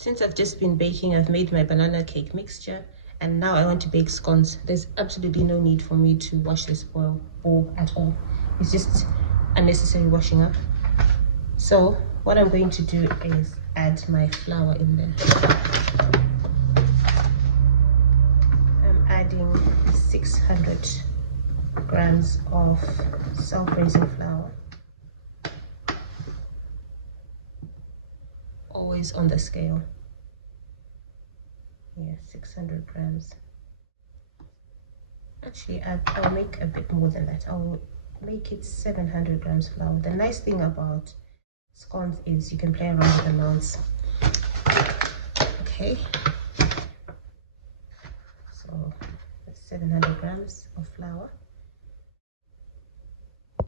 Since I've just been baking, I've made my banana cake mixture, and now I want to bake scones. There's absolutely no need for me to wash this bowl at all. It's just unnecessary washing up. So what I'm going to do is add my flour in there. I'm adding 600 grams of self-raising flour. Always on the scale. Yeah, 600 grams. Actually, I'll make a bit more than that. I'll make it 700 grams flour. The nice thing about scones is you can play around with amounts. Okay. So that's 700 grams of flour.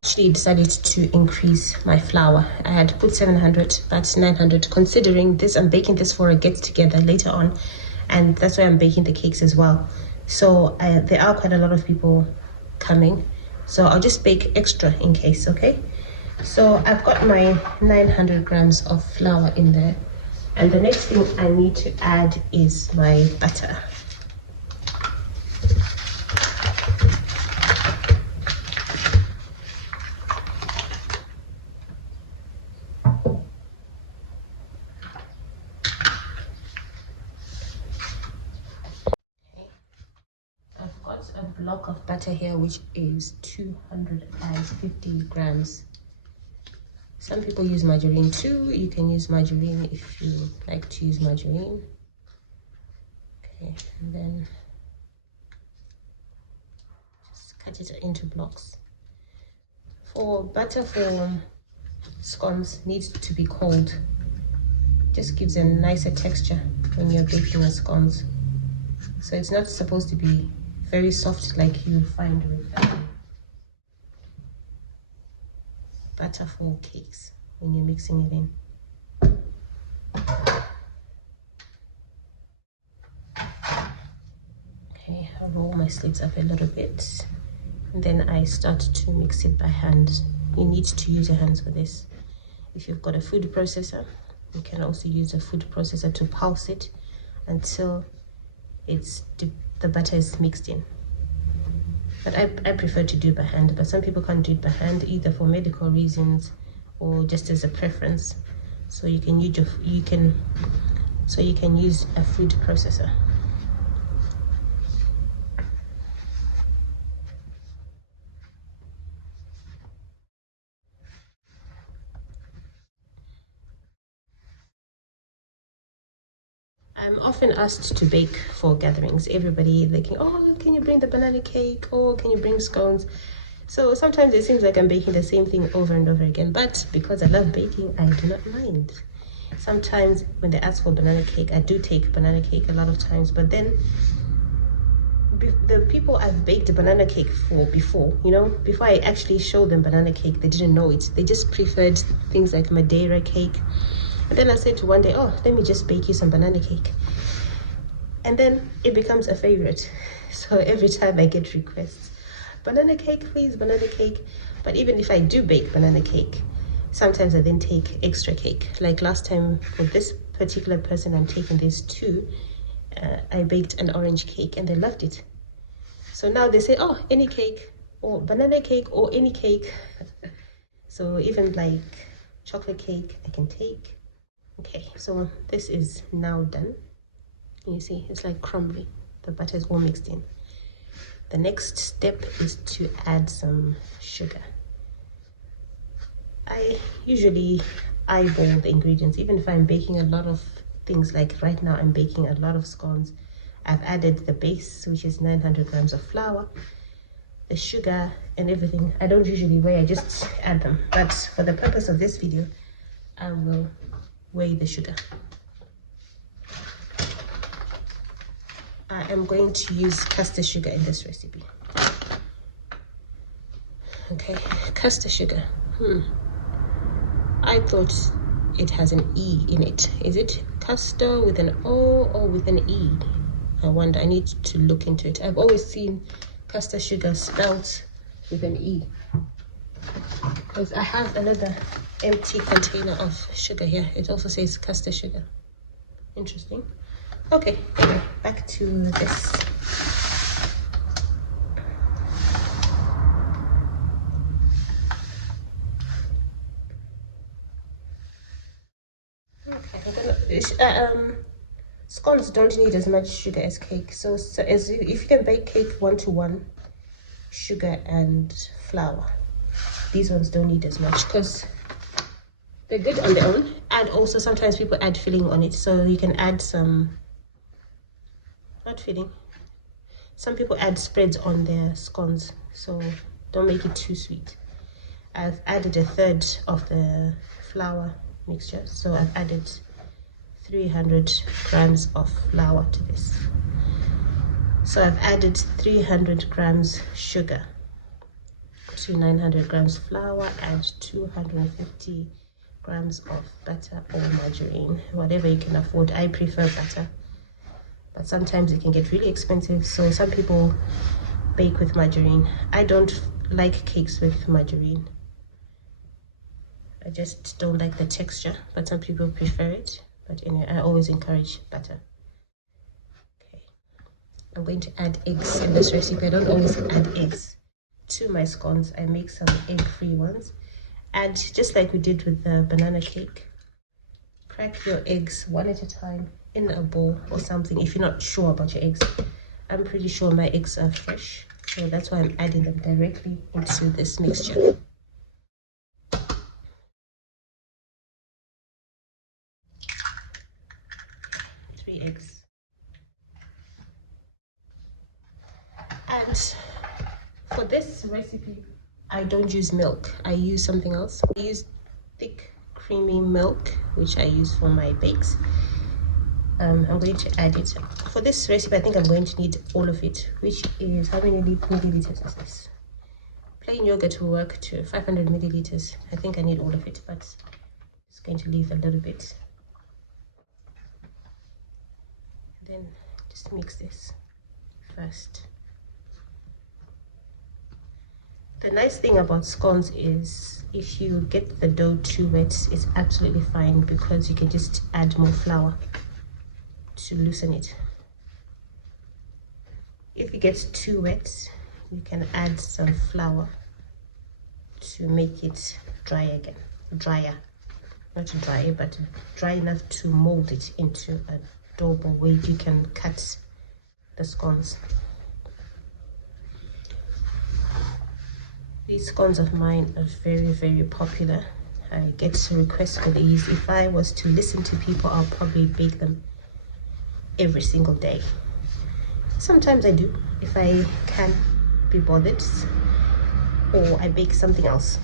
Actually decided to increase my flour. I had put 700, but 900, considering this, I'm baking this for a get together later on, and that's why I'm baking the cakes as well. So there are quite a lot of people coming, so I'll just bake extra in case. Okay, so I've got my 900 grams of flour in there, and the next thing I need to add is my butter. A block of butter here, which is 250 grams. Some people use margarine too. You can use margarine if you like to use margarine. Okay, and then just cut it into blocks. For butter for scones needs to be cold. Just gives a nicer texture when you're baking the scones. So it's not supposed to be very soft like you find with butter for cakes when you're mixing it in. Okay, I roll my sleeves up a little bit, and then I start to mix it by hand. You need to use your hands for this. If you've got a food processor, you can also use a food processor to pulse it until the butter is mixed in. But I prefer to do by hand, but some people can't do it by hand, either for medical reasons or just as a preference. So you can use a food processor. I'm often asked to bake for gatherings. Everybody thinking, oh, can you bring the banana cake? Oh, can you bring scones? So sometimes it seems like I'm baking the same thing over and over again, but because I love baking, I do not mind. Sometimes when they ask for banana cake, I do take banana cake a lot of times, but then the people I've baked a banana cake for before, before I actually showed them banana cake, they didn't know it. They just preferred things like Madeira cake. And then I said to one day, oh, let me just bake you some banana cake. And then it becomes a favorite. So every time I get requests, banana cake, please, banana cake. But even if I do bake banana cake, sometimes I then take extra cake. Like last time with this particular person I'm taking this to, I baked an orange cake and they loved it. So now they say, oh, any cake, or banana cake, or any cake. So even like chocolate cake, I can take. Okay, so this is now done. You see, it's like crumbly. The butter is all mixed in. The next step is to add some sugar. I usually eyeball the ingredients, even if I'm baking a lot of things. Like right now I'm baking a lot of scones. I've added the base, which is 900 grams of flour, the sugar and everything. I don't usually weigh, I just add them. But for the purpose of this video, I will weigh the sugar. I am going to use caster sugar in this recipe. Okay, caster sugar. I thought it has an E in it. Is it caster with an O or with an E? I wonder, I need to look into it. I've always seen caster sugar spelled with an E. Because I have another empty container of sugar here. It also says caster sugar. Interesting. Okay, anyway, back to this. Scones don't need as much sugar as cake. So as if you can bake cake 1-to-1, sugar and flour. These ones don't need as much because they're good on their own. And also sometimes people add filling on it, so you can add some, not filling. Some people add spreads on their scones, so don't make it too sweet. I've added 1/3 of the flour mixture, so I've added 300 grams of flour to this. So I've added 300 grams sugar to 900 grams flour and 250 grams of butter or margarine, whatever you can afford. I prefer butter, but sometimes it can get really expensive, so some people bake with margarine. I don't like cakes with margarine. I just don't like the texture, but some people prefer it. But anyway, I always encourage butter. Okay, I'm going to add eggs in this recipe. I don't always add eggs to my scones. I make some egg-free ones. And just like we did with the banana cake, crack your eggs one at a time in a bowl or something if you're not sure about your eggs. I'm pretty sure my eggs are fresh, so that's why I'm adding them directly into this mixture. 3 eggs. And for this recipe, I don't use milk. I use something else. I use thick, creamy milk, which I use for my bakes. I'm going to add it. For this recipe, I think I'm going to need all of it, which is, how many milliliters is this? Plain yogurt will work to 500 milliliters. I think I need all of it, but just going to leave a little bit. Then just mix this first. The nice thing about scones is if you get the dough too wet, it's absolutely fine because you can just add more flour to loosen it. If it gets too wet, you can add some flour to make it dry again. Drier, not dry, but dry enough to mold it into a dough ball where you can cut the scones. These scones of mine are very, very popular. I get requests for these. If I was to listen to people, I'll probably bake them every single day. Sometimes I do, if I can be bothered, or I bake something else.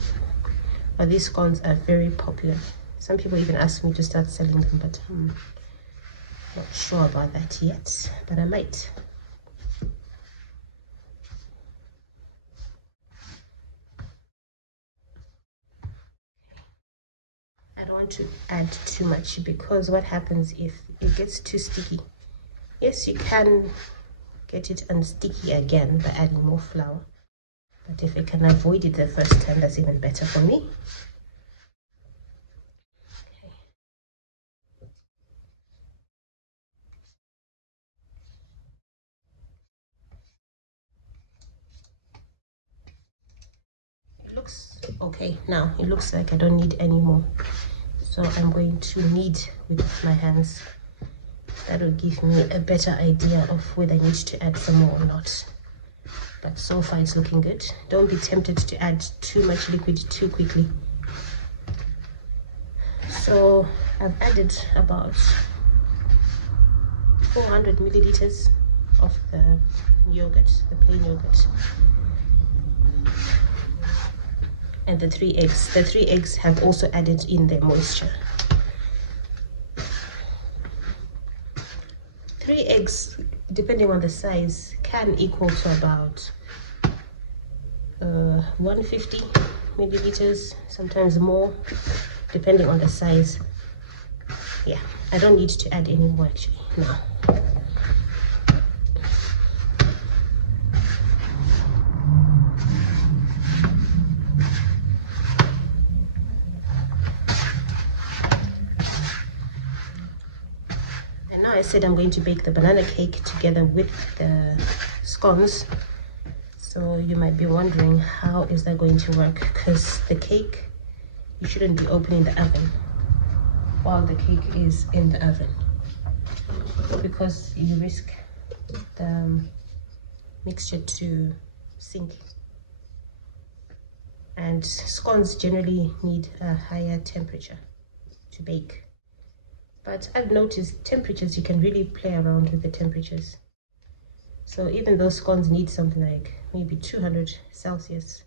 But these scones are very popular. Some people even ask me to start selling them, but I'm not sure about that yet, but I might. I don't want to add too much because what happens if it gets too sticky? Yes, you can get it unsticky again by adding more flour, but if I can avoid it the first time, that's even better for me. Okay. It looks okay now. It looks like I don't need any more, so I'm going to knead with my hands. That will give me a better idea of whether I need to add some more or not. But so far it's looking good. Don't be tempted to add too much liquid too quickly. So I've added about 400 milliliters of the yogurt, the plain yogurt, and the 3 eggs. The 3 eggs have also added in the moisture. 3 eggs, depending on the size, can equal to about 150 milliliters, sometimes more, depending on the size. Yeah, I don't need to add any more actually now. I said I'm going to bake the banana cake together with the scones. So you might be wondering, how is that going to work? Because the cake, you shouldn't be opening the oven while the cake is in the oven, because you risk the mixture to sink. And scones generally need a higher temperature to bake. But I've noticed temperatures, you can really play around with the temperatures. So even though scones need something like maybe 200 Celsius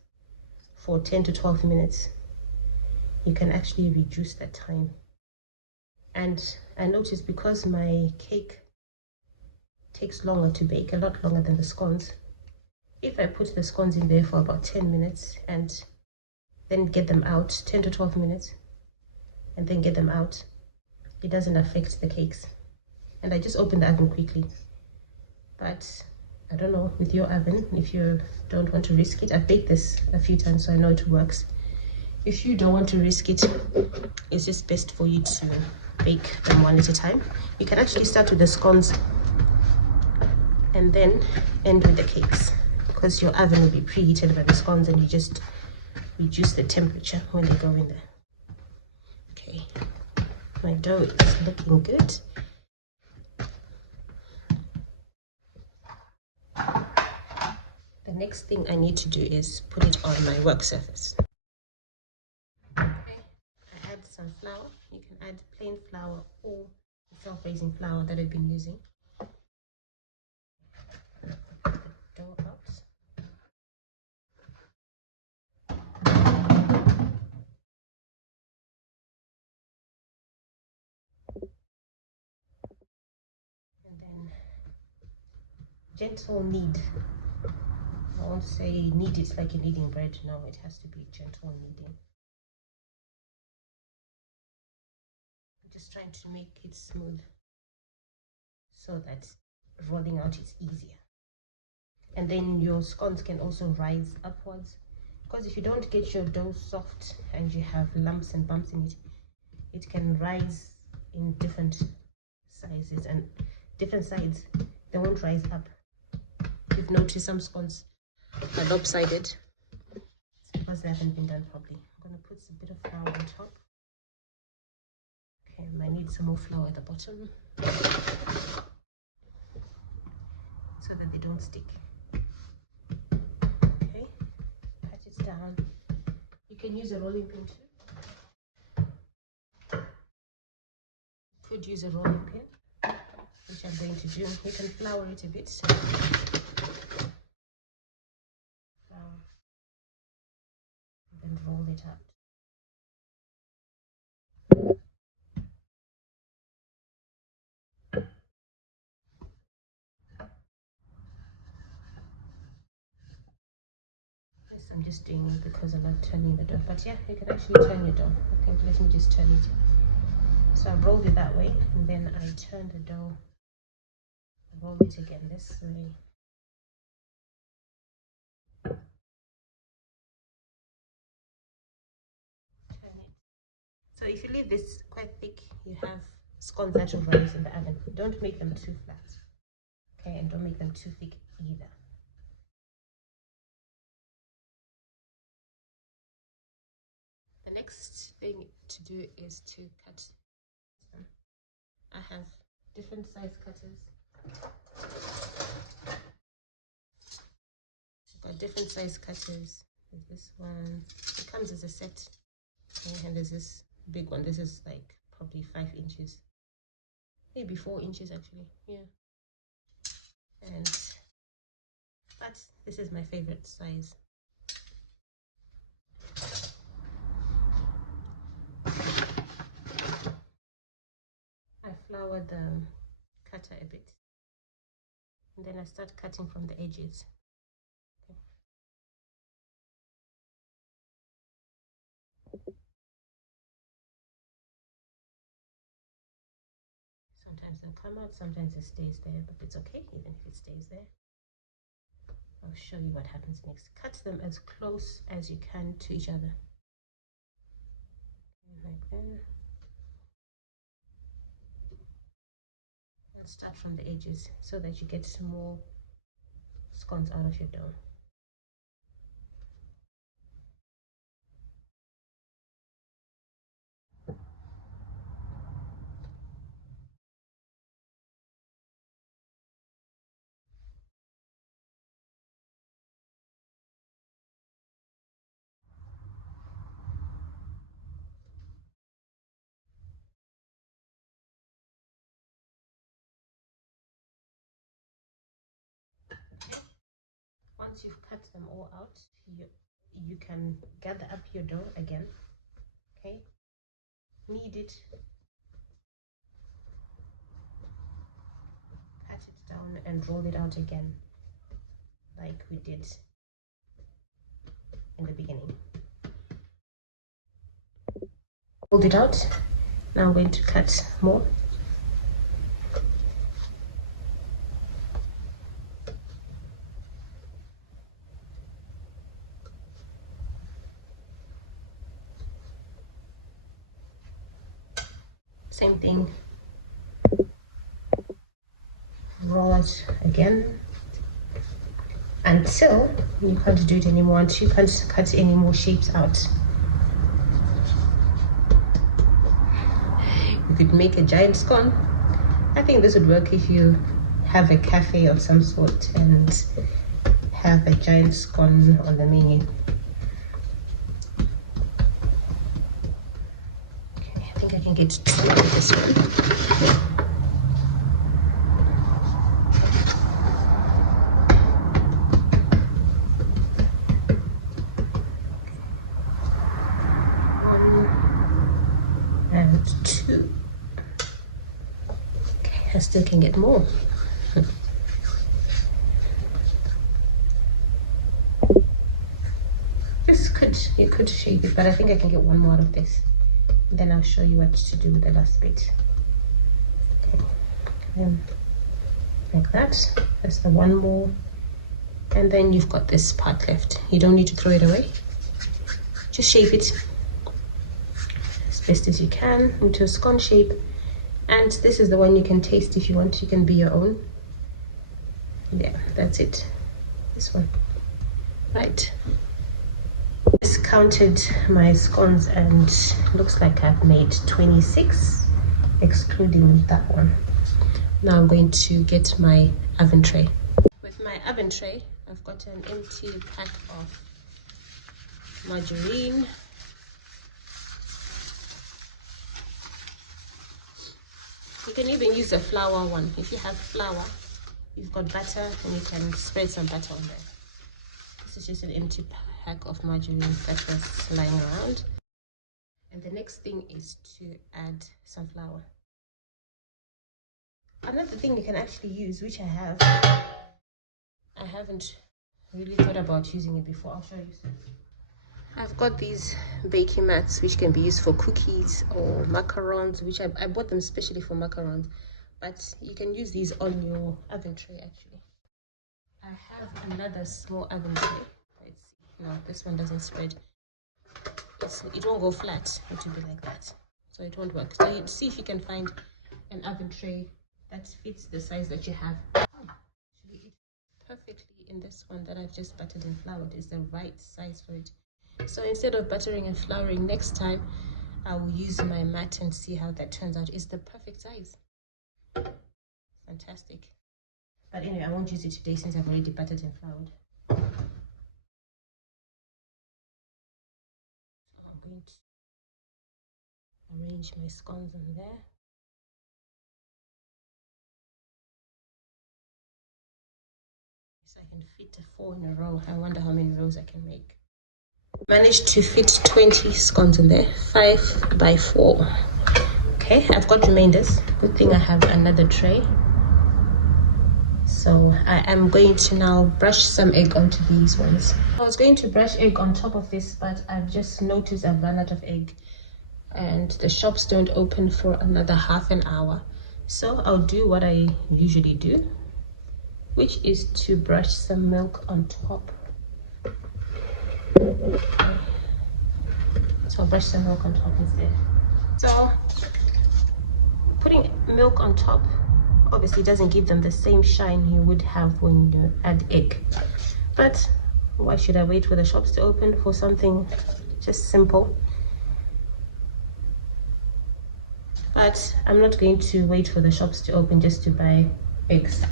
for 10 to 12 minutes, you can actually reduce that time. And I noticed, because my cake takes longer to bake, a lot longer than the scones, if I put the scones in there for about 10 minutes and then get them out, 10 to 12 minutes, and then get them out, it doesn't affect the cakes. And I just open the oven quickly. But I don't know, with your oven, if you don't want to risk it, I've baked this a few times so I know it works. If you don't want to risk it, it's just best for you to bake them one at a time. You can actually start with the scones and then end with the cakes, because your oven will be preheated by the scones and you just reduce the temperature when they go in there. Okay, my dough is looking good. The next thing I need to do is put it on my work surface. Okay, I add some flour. You can add plain flour or self-raising flour that I've been using. Put the dough out. And then gentle knead. I won't say knead it like you're kneading bread. No, it has to be gentle kneading. I'm just trying to make it smooth so that rolling out is easier. And then your scones can also rise upwards, because if you don't get your dough soft and you have lumps and bumps in it, it can rise in different sizes and different sides. They won't rise up. You've noticed some scones are lopsided. It's because they haven't been done properly. I'm going to put a bit of flour on top. Okay, I might need some more flour at the bottom so that they don't stick. Okay, pat it down. You can use a rolling pin too. Could use a rolling pin, which I'm going to do. You can flour it a bit. Flour, and roll it out. Yes, I'm just doing it because I'm not turning the dough. But yeah, you can actually turn your dough. I think let me just turn it. So I rolled it that way, and then I turn the dough. Roll it again this way. Turn it. So if you leave this quite thick, you have scones that will rise in the oven. Don't make them too flat. Okay, and don't make them too thick either. The next thing to do is to cut them. I have different size cutters. I've got different size cutters. There's this one. It comes as a set. Okay, and there's this big one. This is like probably 5 inches. Maybe 4 inches actually. Yeah. But this is my favorite size. I flour the cutter a bit, and then I start cutting from the edges. Okay. Sometimes they'll come out, sometimes it stays there, but it's okay even if it stays there. I'll show you what happens next. Cut them as close as you can to each other. Like that. start from the edges so that you get some more scones out of your dough. Once you've cut them all out, you can gather up your dough again. Okay, knead it, pat it down and roll it out again like we did in the beginning. Hold it out. Now I'm going to cut more. Same thing. Roll it again until you can't do it anymore, until you can't cut any more shapes out. You could make a giant scone. I think this would work if you have a cafe of some sort and have a giant scone on the menu. Okay, I think I can get two of this one. Two. Okay, I still can get more. You could shape it, but I think I can get one more out of this. Then I'll show you what to do with the last bit. Okay, and like that. That's the one more, and then you've got this part left. You don't need to throw it away. Just shape it best as you can into a scone shape, and this is the one you can taste if you want. You can be your own. Yeah, that's it, this one. Right, just counted my scones and looks like I've made 26, excluding that one. Now I'm going to get my oven tray. With my oven tray, I've got an empty pack of margarine, you can even use a flour one. If you have flour, you've got butter, and you can spread some butter on there. This is just an empty pack of margarine that was lying around. And the next thing is to add some flour. Another thing you can actually use, which I haven't really thought about using it before. I'll show you soon. I've got these baking mats which can be used for cookies or macarons, which I bought them specially for macarons, but you can use these on your oven tray actually. I have another small oven tray. Let's see. No, this one doesn't spread. It won't go flat. It will be like that, so it won't work. So you see if you can find an oven tray that fits the size that you have. Actually, it perfectly in this one that I've just buttered and floured is the right size for it. So instead of buttering and flouring, next time I will use my mat and see how that turns out. It's the perfect size. Fantastic. But anyway, I won't use it today since I've already buttered and floured. So I'm going to arrange my scones on there. So I can fit 4 in a row. I wonder how many rows I can make. Managed to fit 20 scones in there, 5 by 4. Okay, I've got remainders. Good thing I have another tray. So I am going to now brush some egg onto these ones. I was going to brush egg on top of this, but I've just noticed I've run out of egg and the shops don't open for another half an hour. So I'll do what I usually do, which is to brush some milk on top. So I'll brush some milk on top instead. So putting milk on top Obviously it doesn't give them the same shine you would have when you add egg. But why should I wait for the shops to open for something just simple? But I'm not going to wait for the shops to open just to buy eggs.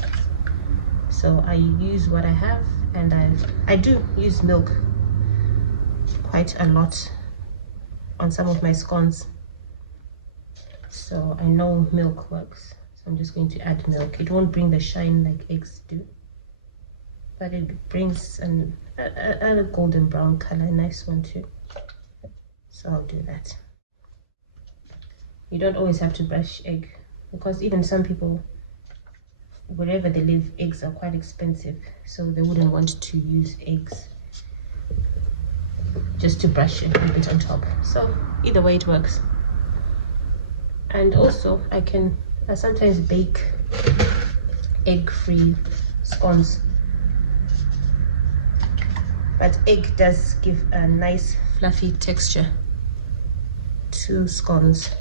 So I use what I have, and I do use milk quite a lot on some of my scones. So I know milk works. So I'm just going to add milk. It won't bring the shine like eggs do, but it brings a golden brown color, a nice one too. So I'll do that. You don't always have to brush egg, because even some people, wherever they live, eggs are quite expensive, so they wouldn't want to use eggs just to brush and keep it on top. So either way it works. And also I sometimes bake egg-free scones, but egg does give a nice fluffy texture to scones.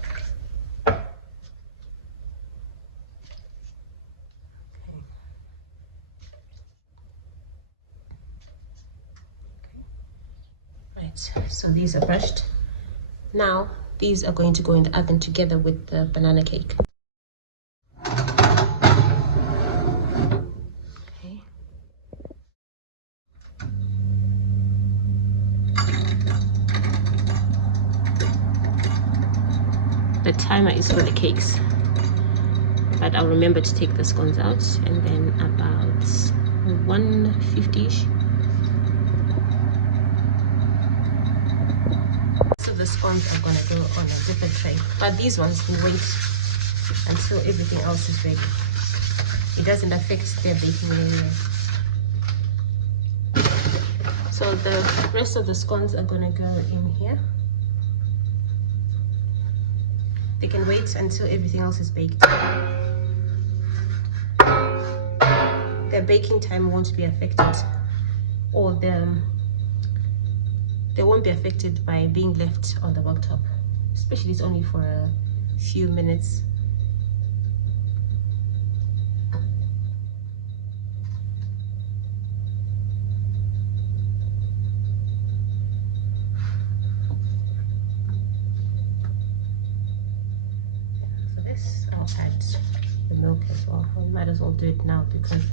So these are brushed. Now these are going to go in the oven together with the banana cake. Okay. The timer is for the cakes, but I'll remember to take the scones out, and then about 150-ish. The scones are gonna go on a different tray, but these ones will wait until everything else is ready. It doesn't affect their baking in any way. So the rest of the scones are gonna go in here. They can wait until everything else is baked. Their baking time won't be affected, or they won't be affected by being left on the worktop, especially it's only for a few minutes. For this, I'll add the milk as well. I might as well do it now because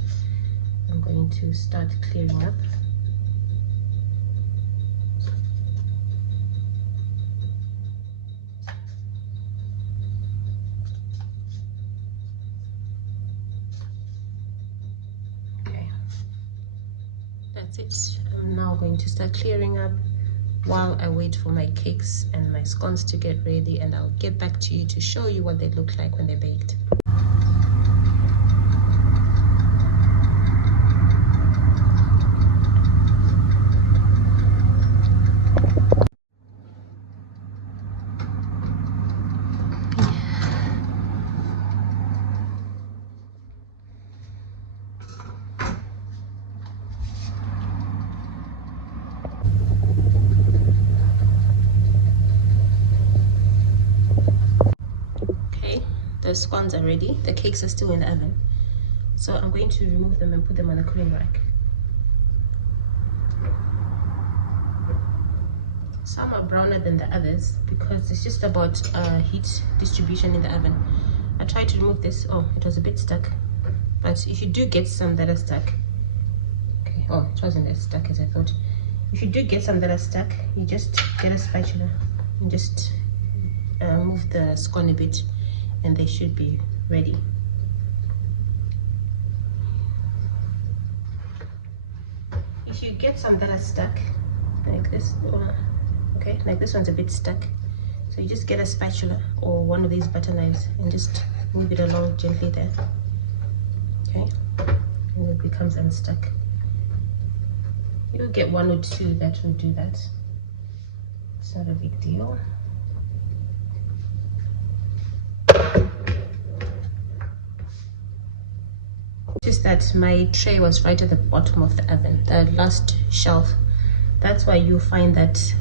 I'm going to start clearing up. That's it. I'm now going to start clearing up while I wait for my cakes and my scones to get ready, and I'll get back to you to show you what they look like when they're baked. The scones are ready, the cakes are still in the oven, so I'm going to remove them and put them on the cooling rack. Some are browner than the others because it's just about heat distribution in the oven. I tried to remove this. Oh, it was a bit stuck, but if you do get some that are stuck, okay, oh, it wasn't as stuck as I thought. If you do get some that are stuck, you just get a spatula and just move the scone a bit, and they should be ready. If you get some that are stuck, like this, okay, like this one's a bit stuck, so you just get a spatula or one of these butter knives and just move it along gently there, okay, and it becomes unstuck. You'll get one or two that will do that. It's not a big deal. Just that my tray was right at the bottom of the oven, the last shelf. That's why you find that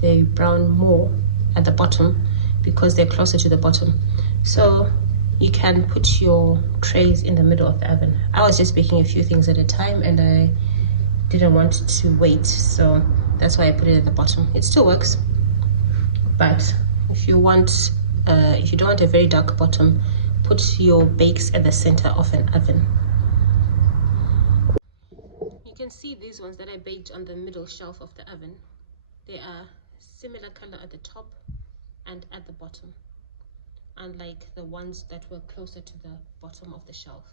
they brown more at the bottom, because they're closer to the bottom. So you can put your trays in the middle of the oven. I was just baking a few things at a time and I didn't want to wait, so that's why I put it at the bottom. It still works, but if you want, if you don't want a very dark bottom, put your bakes at the center of an oven. You can see these ones that I baked on the middle shelf of the oven. They are similar color at the top and at the bottom, unlike the ones that were closer to the bottom of the shelf.